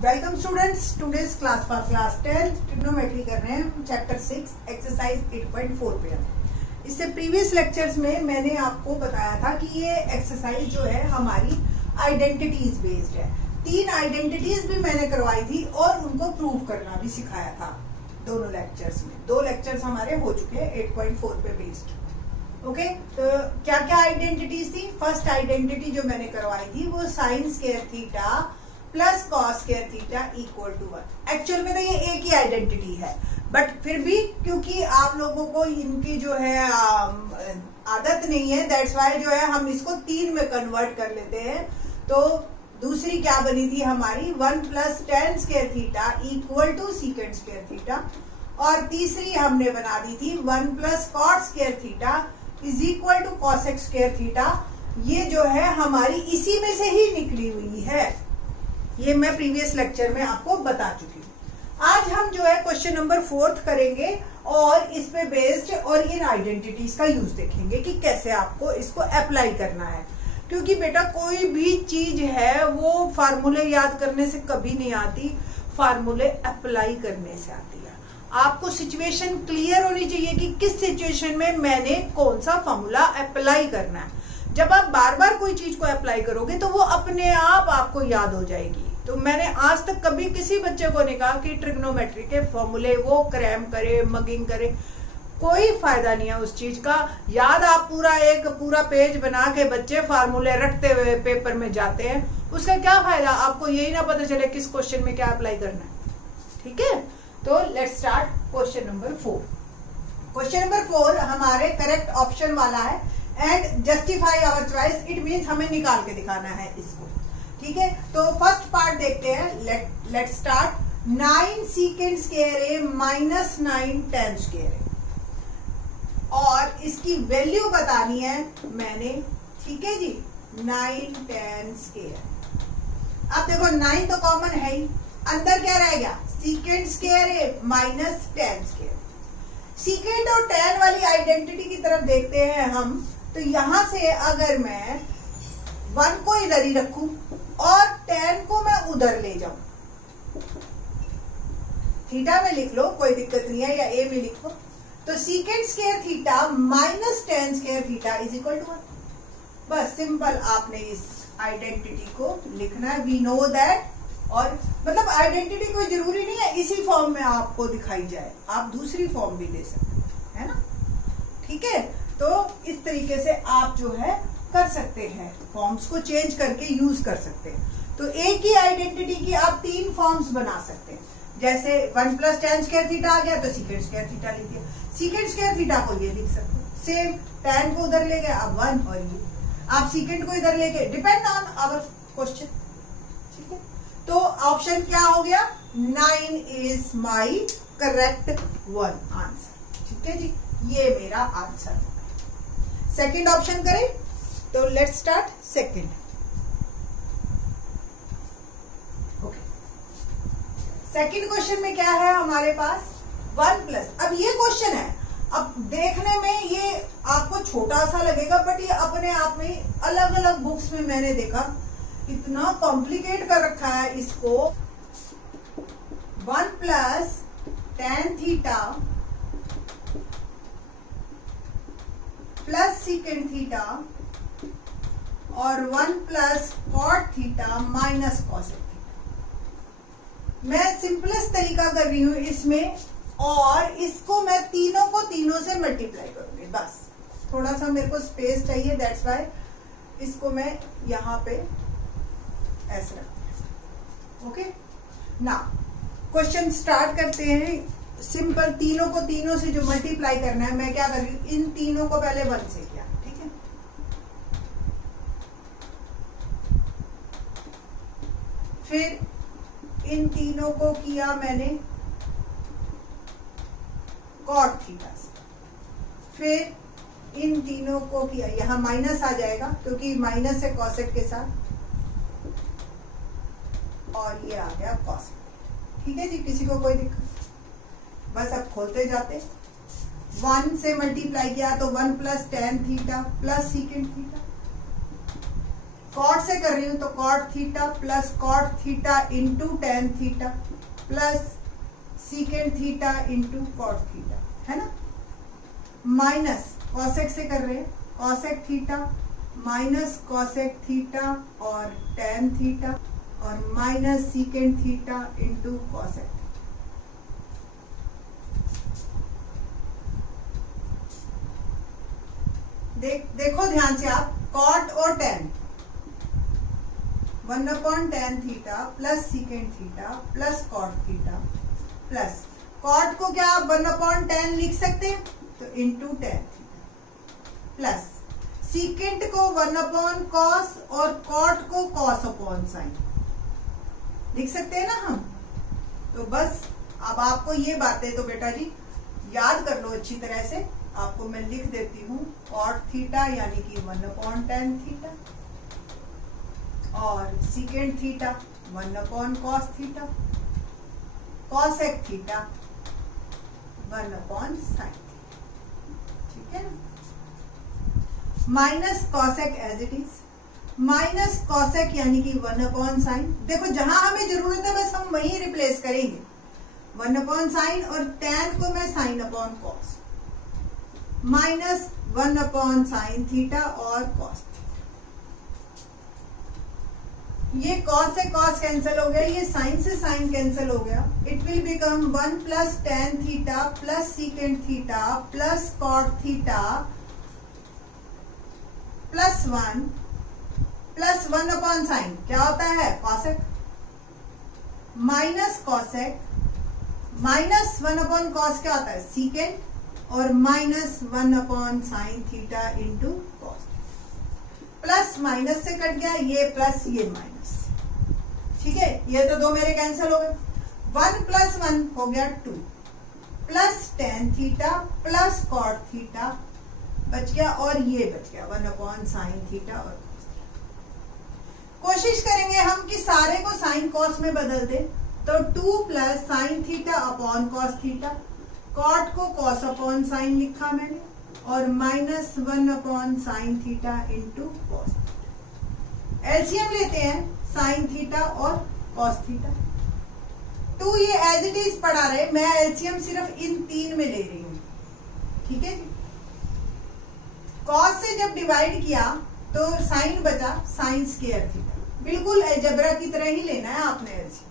Welcome students, today's class for class 10 trigonometry कर रहे हैं चैप्टर 6 एक्सरसाइज 8.4 पे। इससे प्रीवियस लेक्चर्स में मैंने आपको बताया था कि ये एक्सरसाइज जो है हमारी आइडेंटिटीज बेस्ड है। 3 आइडेंटिटीज भी मैंने करवाई थी और उनको प्रूव करना भी सिखाया था दोनों लेक्चर्स में। 2 लेक्चर्स हमारे हो चुके हैं 8.4 पे बेस्ड। ओके, तो क्या क्या आइडेंटिटीज थी? फर्स्ट आइडेंटिटी जो मैंने करवाई थी वो sine square theta plus cos square theta equal to 1। Actual में तो ये एक ही आइडेंटिटी है, बट फिर भी क्योंकि आप लोगों को इनकी जो है आदत नहीं है, दैट्स वाई जो है हम इसको 3 में कन्वर्ट कर लेते हैं। तो दूसरी क्या बनी थी हमारी 1 plus tan square theta equal to secant square theta, और तीसरी हमने बना दी थी 1 plus cot square theta is equal to cosec square theta. ये जो है हमारी इसी में से ही निकली हुई है, ये मैं प्रीवियस लेक्चर में आपको बता चुकी हूँ। आज हम जो है क्वेश्चन नंबर 4 करेंगे और इस पे बेस्ड और इन आइडेंटिटीज का यूज देखेंगे कि कैसे आपको इसको अप्लाई करना है। क्योंकि बेटा कोई भी चीज है वो फार्मूले याद करने से कभी नहीं आती, फार्मूले अप्लाई करने से आती है। आपको सिचुएशन क्लियर होनी चाहिए कि किस सिचुएशन में मैंने कौन सा फॉर्मूला अप्लाई करना है। जब आप बार बार कोई चीज को अप्लाई करोगे तो वो अपने आप आपको याद हो जाएगी। तो मैंने आज तक कभी किसी बच्चे को नहीं कहा कि ट्रिग्नोमेट्री के फॉर्मूले वो क्रैम करे, मगिंग करे, कोई फायदा नहीं है उस चीज का। याद आप पूरा पेज बना के बच्चे फार्मूले रटते हुए पेपर में जाते हैं, उसका क्या फायदा? आपको यही ना पता चले किस क्वेश्चन में क्या अप्लाई करना है। ठीक है, तो let's start question number 4। Question number 4 हमारे करेक्ट ऑप्शन वाला है and justify our choice, it means हमें निकाल के दिखाना है इसको। ठीक है, तो फर्स्ट पार्ट देखते हैं। Let's start. 9 secant square A minus 9 tan square A, और इसकी वैल्यू बतानी है मैंने। ठीक है जी, 9 टेन स्क्वायर। अब देखो 9 तो कॉमन है ही, अंदर क्या रह गया? सीकेंड square A minus tan square. सीकेंड और टेन वाली आइडेंटिटी की तरफ देखते हैं हम। तो यहां से अगर मैं 1 को इधर ही रखूं और 10 को मैं उधर ले जाऊं, थीटा में लिख लो कोई दिक्कत नहीं है, या ए में लिखो, तो secant square theta minus tan square theta is equal to 1। बस सिंपल आपने इस आइडेंटिटी को लिखना है। वी नो दैट, और मतलब आइडेंटिटी कोई जरूरी नहीं है इसी फॉर्म में आपको दिखाई जाए, आप दूसरी फॉर्म भी ले सकते हैं ना। ठीक है, तो इस तरीके से आप जो है कर सकते हैं, फॉर्म्स को चेंज करके यूज कर सकते हैं। तो एक ही आइडेंटिटी की आप 3 फॉर्म्स बना सकते हैं। जैसे 1 प्लस टेन स्क्वायर थीटा आ गया तो सीकेंड स्क्वायर थीटा लिख दिया, सीकेंड स्क्वायर थीटा को ये लिख सकते हैं। सेम टेन को उधर ले गए, अब 1, और ये आप सीकेंड को इधर लेके, डिपेंड ऑन आवर क्वेश्चन। ठीक है, तो ऑप्शन क्या हो गया? 9 इज माई करेक्ट 1 आंसर। ठीक है जी, ये मेरा आंसर है। सेकेंड ऑप्शन करें तो let's start second. Okay, second question में क्या है हमारे पास? 1 प्लस। अब ये क्वेश्चन है, अब देखने में ये आपको छोटा सा लगेगा, बट ये अपने आप में अलग अलग बुक्स में मैंने देखा इतना कॉम्प्लिकेट कर रखा है इसको। 1 plus tan theta plus secant theta और 1 plus cot theta minus cosec theta. मैं सिंपलेस्ट तरीका कर रही हूं इसमें, और इसको मैं तीनों से मल्टीप्लाई करूंगी। बस थोड़ा सा मेरे को स्पेस चाहिए, दैट्स वाई इसको मैं यहां पे ऐसे रखती हूं। ओके, नाउ क्वेश्चन स्टार्ट करते हैं। सिंपल तीनों से जो मल्टीप्लाई करना है, मैं क्या कर रही हूं, इन तीनों को पहले 1 से किया। ठीक है, फिर इन तीनों को किया मैंने कॉट थीटा से, फिर इन तीनों को किया, यहां माइनस आ जाएगा क्योंकि माइनस है कॉसेक के साथ, और ये आ गया कॉसेक। ठीक है जी, किसी को कोई दिक्कत? बस अब खोलते जाते। 1 से मल्टीप्लाई किया तो 1 plus tan theta plus secant theta, cot से कर रही हूं तो cot theta plus cot theta into tan theta plus secant theta into cot theta, है ना, माइनस कॉसेक से कर रहे हैं cosec theta minus cosec theta और टेन थीटा और minus secant theta into cosec. देखो ध्यान से आप, कॉट और tan 1/tan theta plus secant theta plus cot theta plus cot को क्या आप 1/tan लिख सकते हैं तो इंटू टेन थीटा प्लस सीकेंड को 1/cos और कॉट को cos अपॉन साइन लिख सकते हैं ना हम। तो बस अब आपको ये बातें तो बेटा जी याद कर लो अच्छी तरह से। आपको मैं लिख देती हूँ कॉट थीटा यानी कि 1/tan थीटा और secant theta 1/cos theta cosec theta 1/sin, ठीक है ना, minus cosec as it is minus cosec यानी कि 1/sin। देखो जहां हमें जरूरत है बस हम वहीं रिप्लेस करेंगे 1/sin और tan को मैं sin upon cos minus 1/sin theta और कॉस। ये कॉस से कॉस कैंसिल हो गया, ये साइन से साइन कैंसिल हो गया। It will become 1 plus tan theta plus secant theta plus cot theta plus 1 plus 1/sin क्या होता है cosec minus cosec minus 1/cos क्या होता है सीकेंड और minus 1/sin theta into cos. Plus minus से कट गया, ये प्लस ये माइनस, ठीक है, ये तो दो मेरे कैंसिल हो गए। 1 प्लस 1 हो गया 2 plus tan theta plus cot theta बच गया और ये बच गया 1/sin थीटा और कॉस। कोशिश करेंगे हम कि सारे को साइन कॉस में बदल दें तो 2 plus sine theta upon cos theta, cot को कॉस अपॉन साइन लिखा मैंने और minus 1/sin theta into cos. LCM लेते हैं साइन थीटा और कॉस थीटा। 2 ये एज इट इज पढ़ा रहे, मैं एलसीएम सिर्फ इन 3 में ले रही हूं, ठीक है जी। कॉस से जब डिवाइड किया तो साइन बचा साइन स्क्वायर थीटा, बिल्कुल अलजेब्रा की तरह ही लेना है आपने एलसीएम।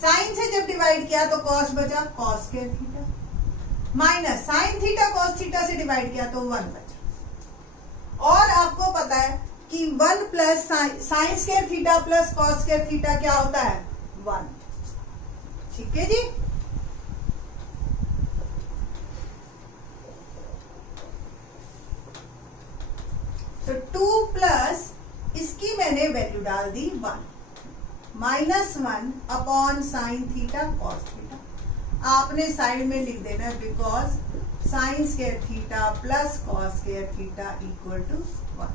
साइन से जब डिवाइड किया तो कॉस बचा cos square theta minus sign theta cos theta से डिवाइड किया तो 1 बचा। और आपको पता है कि 1 plus sign square theta plus cos square theta क्या होता है 1, ठीक है जी। तो 2 प्लस इसकी मैंने वैल्यू डाल दी 1 minus 1/sin theta cos theta. आपने साइड में लिख देना because sine square theta plus cos square theta equal to 1,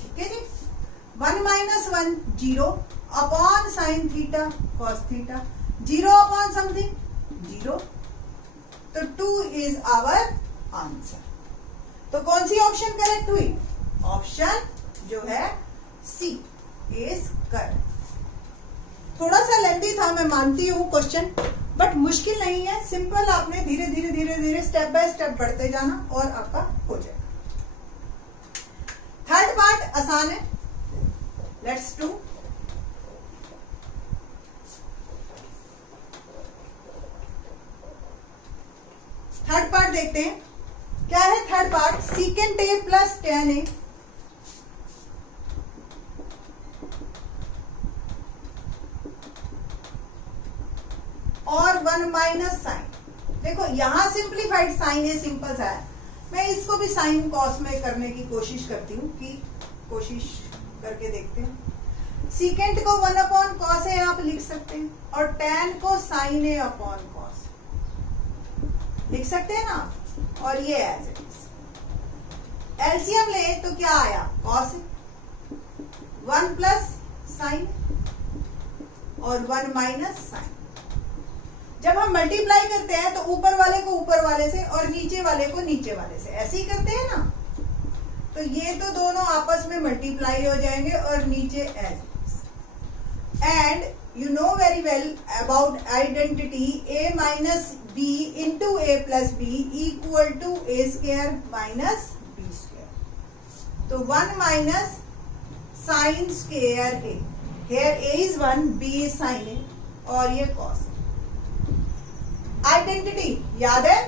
ठीक है जी। 1 minus 1 0 upon sine theta cos theta, 0 upon something 0, तो 2 इज आवर आंसर। तो कौन सी ऑप्शन करेक्ट हुई? ऑप्शन जो है सी इज करेक्ट। थोड़ा सा लेंथी था मैं मानती हूँ क्वेश्चन, बट मुश्किल नहीं है, सिंपल। आपने धीरे धीरे धीरे धीरे स्टेप बाय स्टेप बढ़ते जाना और आपका हो जाएगा। थर्ड पार्ट आसान है, लेट्स डू। थर्ड पार्ट देखते हैं क्या है। Third part secant A plus tan ए और 1 माइनस साइन। देखो यहां सिंप्लीफाइड साइन है, सिंपल सा है। मैं इसको भी साइन कॉस में करने की कोशिश करती हूँ कि कोशिश करके देखते हैं। सीकेंट को 1/cos ए आप लिख सकते हैं और tan को sin ए अपॉन कॉस लिख सकते हैं ना, और ये एज इट इज। एलसीएम ले तो क्या आया cos 1 प्लस साइन और 1 माइनस साइन। जब हम मल्टीप्लाई करते हैं तो ऊपर वाले को ऊपर वाले से और नीचे वाले को नीचे वाले से, ऐसे ही करते हैं ना। तो ये तो दोनों आपस में मल्टीप्लाई हो जाएंगे और नीचे एज। And you know very well about identity a minus b into a plus b equal to a square minus b square. तो 1 minus sin square a. Here a is 1, b is sin a और ये cos a. Identity याद है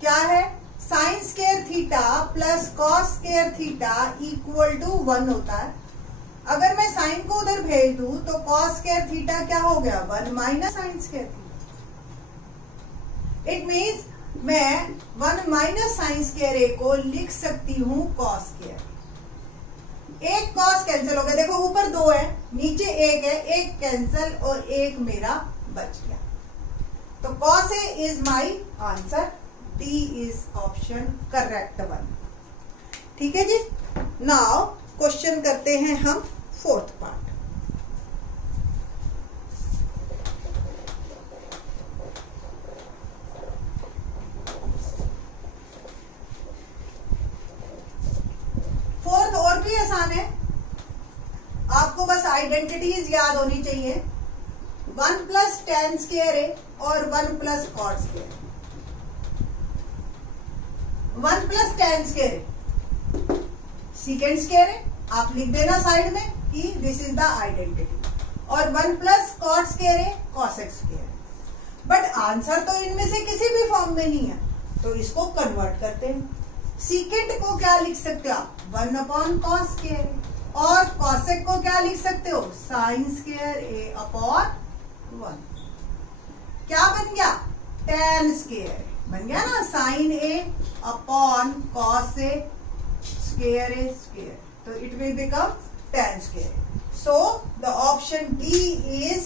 क्या है? sin square theta plus cos square theta equal to 1 होता है। अगर मैं साइन को उधर भेज दूं तो कॉस स्क्वायर थीटा क्या हो गया? 1 minus sign square theta. It means मैं 1 माइनस साइन स्क्वायर ए को लिख सकती हूं कॉस स्क्वायर। एक कॉस कैंसिल हो गया, देखो ऊपर 2 है नीचे 1 है, एक कैंसिल और एक मेरा बच गया। तो cos A is my answer. D is option correct one. ठीक है जी। नाउ क्वेश्चन करते हैं हम फोर्थ पार्ट। फोर्थ और भी आसान है, आपको बस आइडेंटिटीज याद होनी चाहिए। 1 प्लस टेन स्क्वायर है और 1 plus cot square. 1 plus tan square है, सीकेंड स्क्वायर है, आप लिख देना साइड में कि दिस इज द आइडेंटिटी। और 1 प्लस कॉट स्क्वायर है, कॉसेक स्क्वायर है। बट आंसर तो इनमें से किसी भी फॉर्म में नहीं है, तो इसको कन्वर्ट करते हैं। सीकेंड को क्या लिख सकते हो आप? 1 अपॉन कॉस स्क्वायर। और कॉसेक को क्या लिख सकते हो? Sine square A upon 1। क्या बन गया? टेन स्क्वायर बन गया ना, sine A upon cos A square a square. So it will become tan square. So the option D is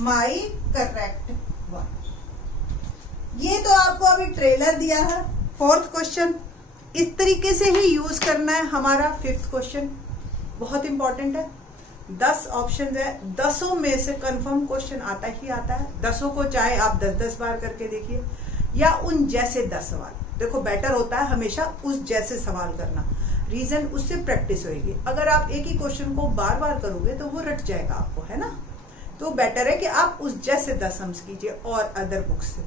my correct one. ये तो आपको अभी ट्रेलर दिया है। फोर्थ क्वेश्चन इस तरीके से ही यूज करना है। हमारा फिफ्थ क्वेश्चन बहुत इंपॉर्टेंट है। 10 ऑप्शन है, 10 में से कंफर्म क्वेश्चन आता ही आता है। 10 को चाहे आप 10-10 बार करके देखिए या उन जैसे 10 सवाल। देखो बेटर होता है हमेशा उस जैसे सवाल करना, रीजन उससे प्रैक्टिस होगी। अगर आप एक ही क्वेश्चन को बार बार करोगे तो वो रट जाएगा आपको, है ना। तो बेटर है कि आप उस जैसे 10 सम्स कीजिए और अदर बुक्स से।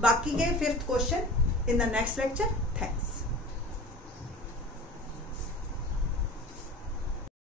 बाकी के fifth question in the next lecture. Thanks.